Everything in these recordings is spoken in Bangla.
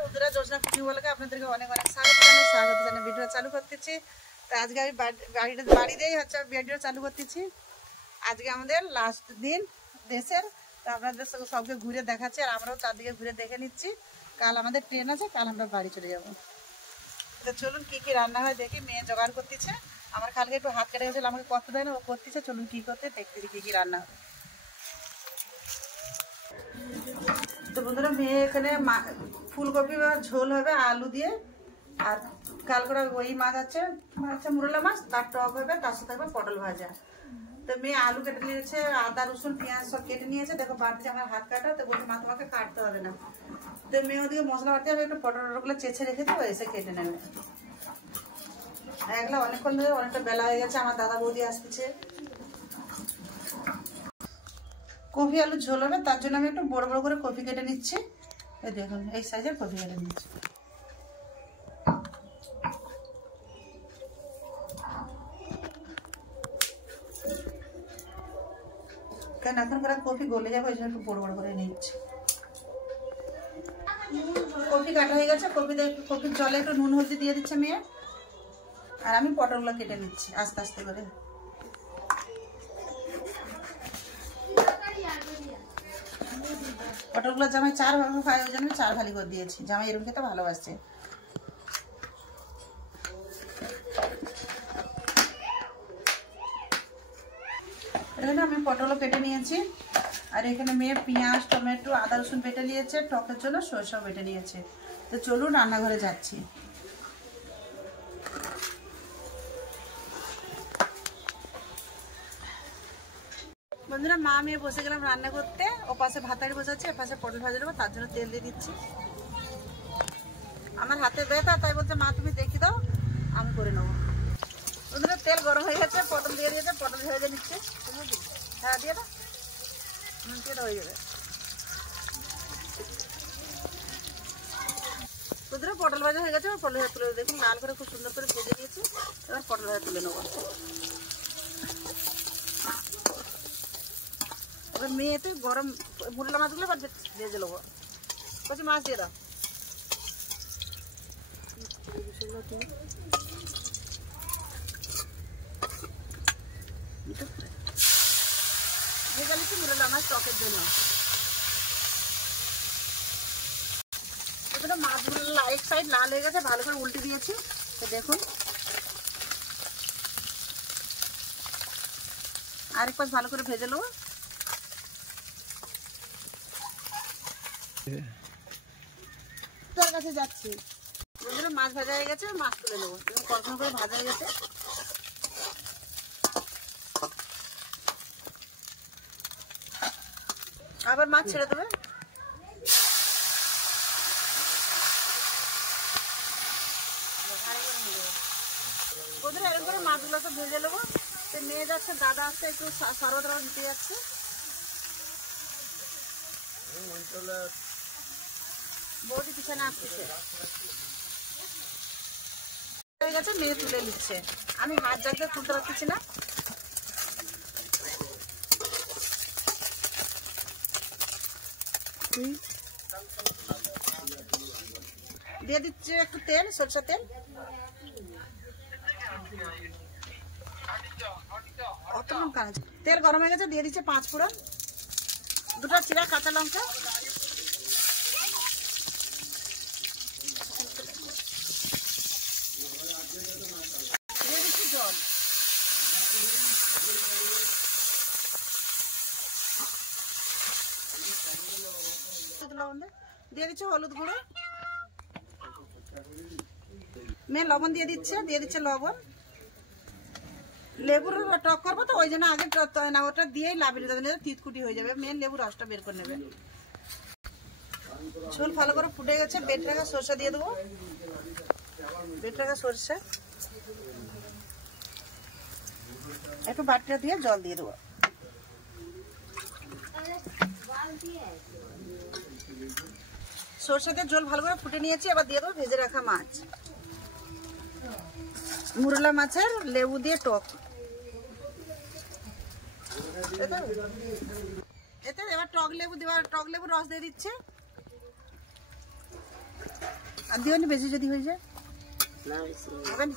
নমস্কার বন্ধুরা, জ্যোৎস্না কুকিং ব্লগে আপনাদেরকে অনেক অনেক স্বাগত জানাই। ভিডিও চালু করতেছি। তো আজকে আমি বাড়িতেই হচ্ছে ভিডিও চালু করতেছি। আজকে আমাদের লাস্ট দিন দেশের, তো আপনাদের সবকে ঘুরে দেখাচ্ছি আর আমরাও চারদিকে ঘুরে দেখে নিচ্ছি। কাল আমাদের ট্রেন আছে, কাল আমরা বাড়ি চলে যাবো। তো চলুন কি কি রান্না হয় দেখি। মেয়ে জোগাড় করতেছে, আমার কালকে একটু হাত কেটে গেছিলো, আমাকে করতে দেয় না, ও করতেছে। চলুন কি করতে দেখতে কি কি রান্না হয়। তো বন্ধুরা, মেয়ে এখানে ফুলকপি বা ঝোল হবে আলু দিয়ে, আর কাল করে ওই মাছ আছে মুরলা মাছ, তার টক হবে, তার সাথে হবে পটল ভাজা। তো মেয়ে আলু কেটে নিয়েছে, আদা রসুন পেঁয়াজ সব কেটে নিয়েছে। দেখো বাড়িতে আমার হাত কাটা, তো বলছে মা তোমাকে কাটতে হবে না। তো মেয়ে ওদিকে মশলা বাড়তে হবে, একটু পটলগুলো চেঁচে রেখে দেবো, এসে কেটে নেবে। এগুলো অনেকক্ষণ ধরে, অনেকটা বেলা হয়ে গেছে, আমার দাদা বৌদি আসতেছে। কপি আলু ঝোল হবে, তার জন্য আমি একটু বড় বড় করে কপি কেটে নিচ্ছি। এই দেখুন, এই সাইজের কপি কেটে নিচ্ছি। কারণ এখন করে কপি গলে যাবে, ওই জন্য একটু বড় বড় করে নিচ্ছি। কপি কাটা হয়ে গেছে, কপির জলে একটু নুন হলদি দিয়ে দিচ্ছে মেয়ে, আর আমি পটলগুলো কেটে নিচ্ছি আস্তে আস্তে করে। পটলগুলো জামাই 4 ভাগ খায়, ওই জন্য 4 ভালি করে দিয়েছি। জামাই এরকম খেতে ভালোবাসছে। এখানে আমি পটলও কেটে নিয়েছি, আর এখানে মেয়ে পেঁয়াজ টমেটো আদা রসুন বেটে নিয়েছে, টকের জন্য সরষেও বেটে নিয়েছে। তো চলুন রান্নাঘরে যাচ্ছি। বন্ধুরা, মা মেয়ে বসে গেলাম রান্না করতে। ও পাশে ভাতারি বসাচ্ছে, এ পাশে পটল ভাজা দেবো, তার জন্য তেল দিয়ে দিচ্ছি। আমার হাতে ব্যথা, তাই বলছে মা তুমি দেখি দাও, আমি করে নেবো। বন্ধুরা, তেল গরম হয়ে গেছে, পটল দিয়ে দিয়েছে, পটল ভেজে নিচ্ছে। হ্যাঁ দিয়ে দাও, তেল হয়ে যাবে। বন্ধুরা, পটল ভাজা হয়ে গেছে, পটল ভাজা তুলে দেখুন, লাল করে খুব সুন্দর করে ভেজে দিয়েছি। এবার পটল ভাজা তুলে নেবো। এবার মেয়েতে গরম মুরলা মাছগুলো এবার ভেজে নেবো। বলছি মাছ দিয়ে দাও। ভেজে নিচ্ছি মুরলা মাছ টকের জন্য। এখানে মাছগুলো এক সাইড লাল হয়ে গেছে, ভালো করে উল্টে দিয়েছি। তো দেখুন, আরেক পাশ ভালো করে ভেজে নেবো। তোর কাছে যাচ্ছি। বন্ধুরা, মাছ ভাজা হয়ে গেছে, মাছ তুলে নেবো। কড়কড় করে ভাজা হয়ে গেছে। আবার মাছ ছেড়ে দেবে। বন্ধুরা, এরকম করে মাছগুলো সব ভেজে নেবো। তো মেয়ে যাচ্ছে, দাদা আসছে, একটু শরবত দিতে যাচ্ছে। বৌদি পিছনে আসতেছে। হয়ে গেছে, মেয়ে তুলে নিচ্ছে। আমি হাত জাগতে তুলতে পারতেছি না। দিয়ে দিচ্ছে একটু তেল, সরষের তেল। তেল গরম হয়ে গেছে, দিয়ে দিচ্ছে 5 ফোড়ন, 2টা চিরা কাঁচা লঙ্কা, দিয়ে দিচ্ছি জল। দিয়ে দিচ্ছে হলুদ গুঁড়ো, মেয়ে লবণ দিয়ে দিচ্ছে লবণ। লেবুর টক করবো, তো ওই জন্য আগে না ওটা দিয়েই লাভিয়ে দেবে, তিতকুটি হয়ে যাবে। মেন লেবুর রসটা বের করে নেবে। ঝোল ভালো করে ফুটে গেছে, বেটে রাখা সরষে দিয়ে দেবো। বেটে রাখা সরষে একটু বাটিটা দিয়ে জল দিয়ে দেবো। সরষে দিয়ে জল ভালো করে ফুটে নিয়েছি, এবার দিয়ে দেবো ভেজে রাখা মাছ। মুরলা মাছের লেবু দিয়ে টক। এতে এবার টক লেবু রস দিয়ে দিচ্ছে। আর দিওনি বেশি যদি হয়ে যায় হবে না।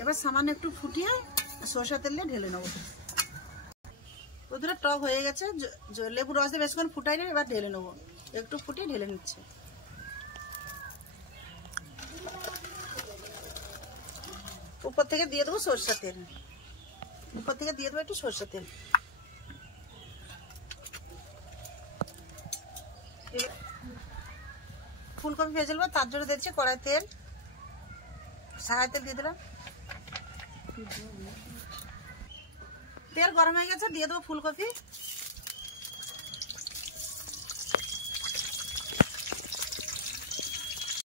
এবার সামান্য একটু ফুটিয়ে সরষা তেল দিয়ে ঢেলে নেবো। ওদের টক হয়ে গেছে, লেবু রস দিয়ে বেশিক্ষণ ফুটাই না, এবার ঢেলে নেবো। একটু ফুটিয়ে ঢেলে নিচ্ছে। উপর থেকে দিয়ে দেবো সরষা তেল, উপর থেকে দিয়ে দেবো একটু সরষা তেল। ফুলকপি ভেজে নেবো, তার জন্য দিচ্ছি কড়াই তেল, সাদা তেল দিয়ে দিলাম। তেল গরম হয়ে গেছে, দিয়ে দেবো ফুলকপি।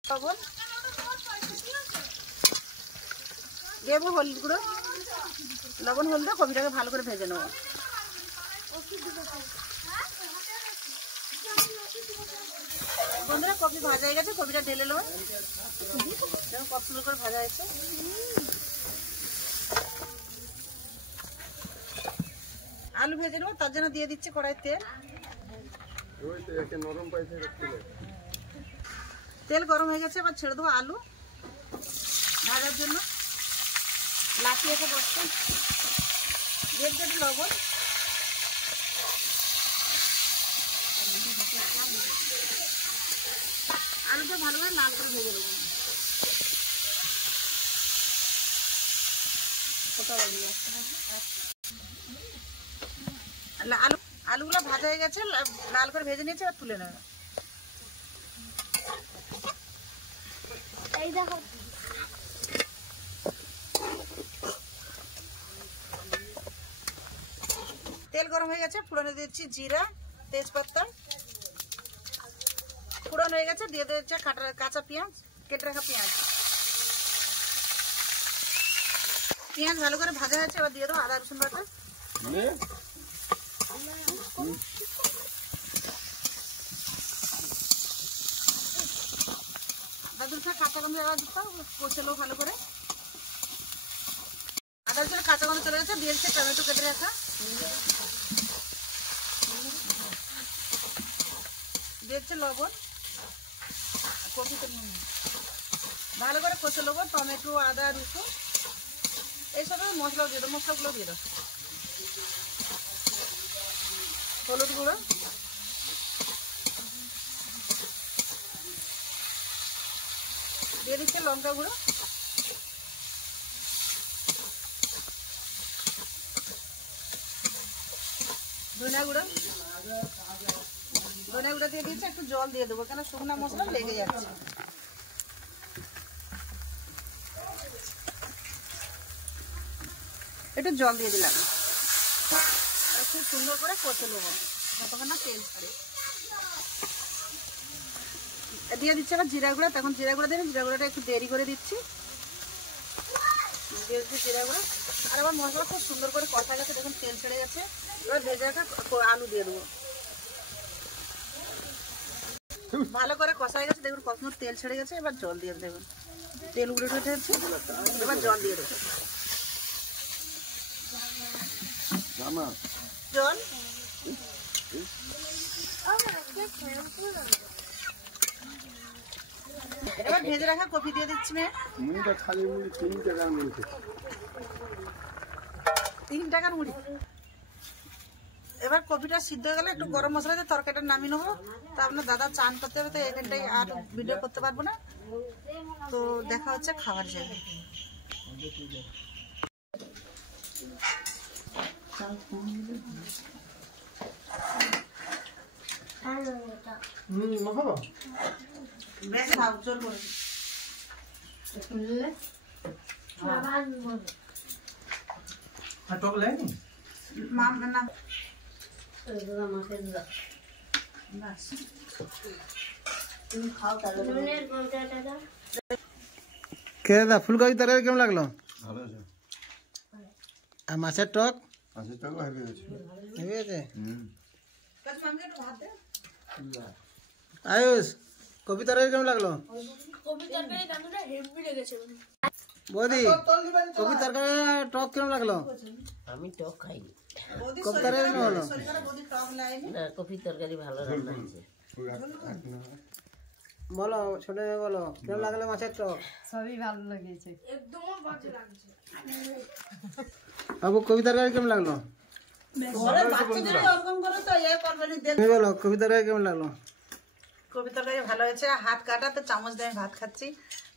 লবণ দেবো, হলুদ গুঁড়ো, লবণ হলুদ, কপিটাকে ভালো করে ভেজে নেবো। বন্ধুরা কপি ভাজা হয়ে গেছে, কপিটা ঢেলে নেবো। কত সুন্দর করে ভাজা হয়েছে। আলু ভেজে নেবো, তার জন্য দিয়ে দিচ্ছি কড়াই তেল। তেল গরম হয়ে গেছে, এবার ছেড়ে দেবো আলু ভাজার জন্য। লাফিয়েছে বসতে দিয়ে দেবো লবণ, আলুটা ভালো করে লাল করে ভেজে নেবো। আলুগুলো ভাজা হয়ে গেছে, লাল করে ভেজে নিয়েছে, এবার তুলে নেবে। তেল গরম হয়ে গেছে, ফোড়নে দিচ্ছি জিরা, তেজপাতা। ফোড়ন হয়ে গেছে, দিয়ে দিচ্ছে কাঁচা পেঁয়াজ, কেটে রাখা পেঁয়াজ। পেঁয়াজ ভালো করে ভাজা হয়েছে, এবার দিয়ে দেবো আদা রসুন বাটা। আদা রসুন কাঁচা গন্ধ কষে নেবো ভালো করে। আদা রসুন কাঁচা গন্ধ চলে গেছে, দিয়ে দিচ্ছে টমেটো কেটে রাখা, দিচ্ছে লবণ, কপিতে ভালো করে কষে নেবো। টমেটো, আদা রসুন এইসব মশলাও দিয়ে দেবো, মশলাগুলো দিয়ে দেবো। হলুদ গুঁড়ো, দিয়ে দিচ্ছে লঙ্কা গুঁড়ো, ধনিয়া গুঁড়ো, ধনিয়া গুঁড়ো দিয়ে দিচ্ছে। একটু জল দিয়ে দেবো, কেন শুকনো মশলা লেগে যাচ্ছে। একটু জল দিয়ে দিলাম, খুব সুন্দর করে কষে নেবো যতক্ষণ না তেল ছাড়ে। দিয়ে দিচ্ছে আবার জিরা গুঁড়া, তখন জিরা গুঁড়া দেবেন, জিরা গুঁড়াটা একটু দেরি করে দিচ্ছি, দিয়ে দিচ্ছি জিরা গুঁড়া। আর আবার মশলা খুব সুন্দর করে কষা গেছে, দেখুন তেল ছেড়ে গেছে। এবার ভেজে রাখা আলু দিয়ে দেবো, ভালো করে কষা গেছে, দেখুন কত সুন্দর তেল ছেড়ে গেছে। এবার জল দিয়ে দেবেন, তেল উড়ে উঠে যাচ্ছে, এবার জল দিয়ে দেবো। জল এবার ভেজে রাখা কপি দিয়ে দিচ্ছি। 3 টাকার মুড়ি। এবার কপিটা সিদ্ধ হয়ে গেলে একটু গরম মশলা দিয়ে তরকারিটা নামিয়ে নেবো। তা আপনার দাদা চান করতে হবে, তো এখানটাই আর ভিডিও করতে পারবো না। তো দেখা হচ্ছে খাবার জায়গায়। বেশ সাহায্য করে না কে দাদা ফুলকপি তরকারি কেমন লাগলো? আর মাছের টক? মাছের টক হেভি হয়েছে। হেভি আছে। আয়ুষ কপি তরকারি কেমন লাগলো? বৌদি কপি তরকারি টক কেমন লাগলো? আমি টক খাইনি। কপি তরকারি কেমন হলো? না, কপির তরকারি ভালো রান্না হয়েছে। বলো ছোট মেয়ে বলো কেমন লাগলো মাছের টক? সবই ভালো লেগেছে। বাবু কবি তরকারি কেমন লাগলো? ঘরে বাচ্চাদের ওরকম করে তো ইয়ে করবেনি। তুমি বলো কবি তরকারি কেমন লাগলো? কপির তরকারি ভালো হয়েছে, হাত কাটা তো চামচ দিয়ে আমি ভাত খাচ্ছি।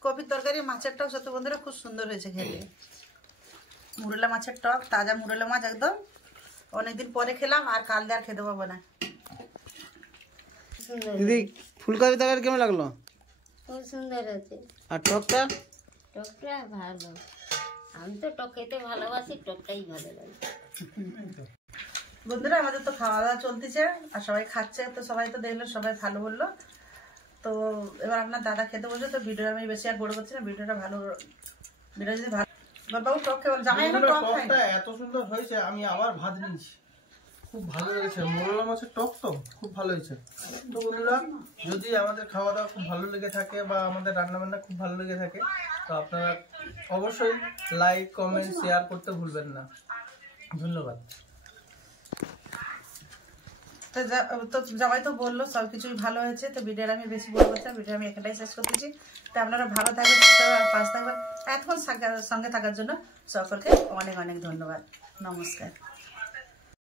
কপির তরকারি মাছের টক সত্যি বন্ধুরা খুব সুন্দর হয়েছে খেতে। মুরলা মাছের টক, তাজা মুরলা মাছ একদম, অনেকদিন পরে খেলাম, আর কাল দিয়ে আর খেতে পাবো না। দিদি ফুলকপি তরকারি কেমন লাগলো? খুব সুন্দর হয়েছে। আর টকটা? টকটা ভালো, আমি তো টক খেতে ভালোবাসি, টকটাই ভালো লাগে। বন্ধুরা আমাদের তো খাওয়া দাওয়া চলতেছে আর সবাই খাচ্ছে, তো সবাই তো দেখলো, সবাই ভালো বললো। তো এবার আপনার দাদা খেতে বলছে, তো ভিডিও আমি বেশি আর বড় করছি না। ভিডিওটা ভালো, ভিডিও যদি ভালো, বাবু টক খেয়ে বল, জামাই এখন টক খায়। টকটা এত সুন্দর হয়েছে, আমি আবার ভাত নিয়েছি। খুব ভালো লেগেছে, মোরলা মাছের টক তো খুব ভালো হয়েছে। তো বন্ধুরা যদি আমাদের খাওয়া দাওয়া খুব ভালো লেগে থাকে বা আমাদের রান্না বান্না খুব ভালো লেগে থাকে, তো আপনারা অবশ্যই লাইক কমেন্ট শেয়ার করতে ভুলবেন না। ধন্যবাদ। তো সবাই তো বললো সবকিছুই ভালো হয়েছে, তো ভিডিওর আমি বেশি বড় করতে, ভিডিও আমি এখানটাই শেষ করতেছি। তো আপনারা ভালো থাকবেন, পাশে থাকবেন, এতক্ষণ সঙ্গে থাকার জন্য সকলকে অনেক অনেক ধন্যবাদ। নমস্কার।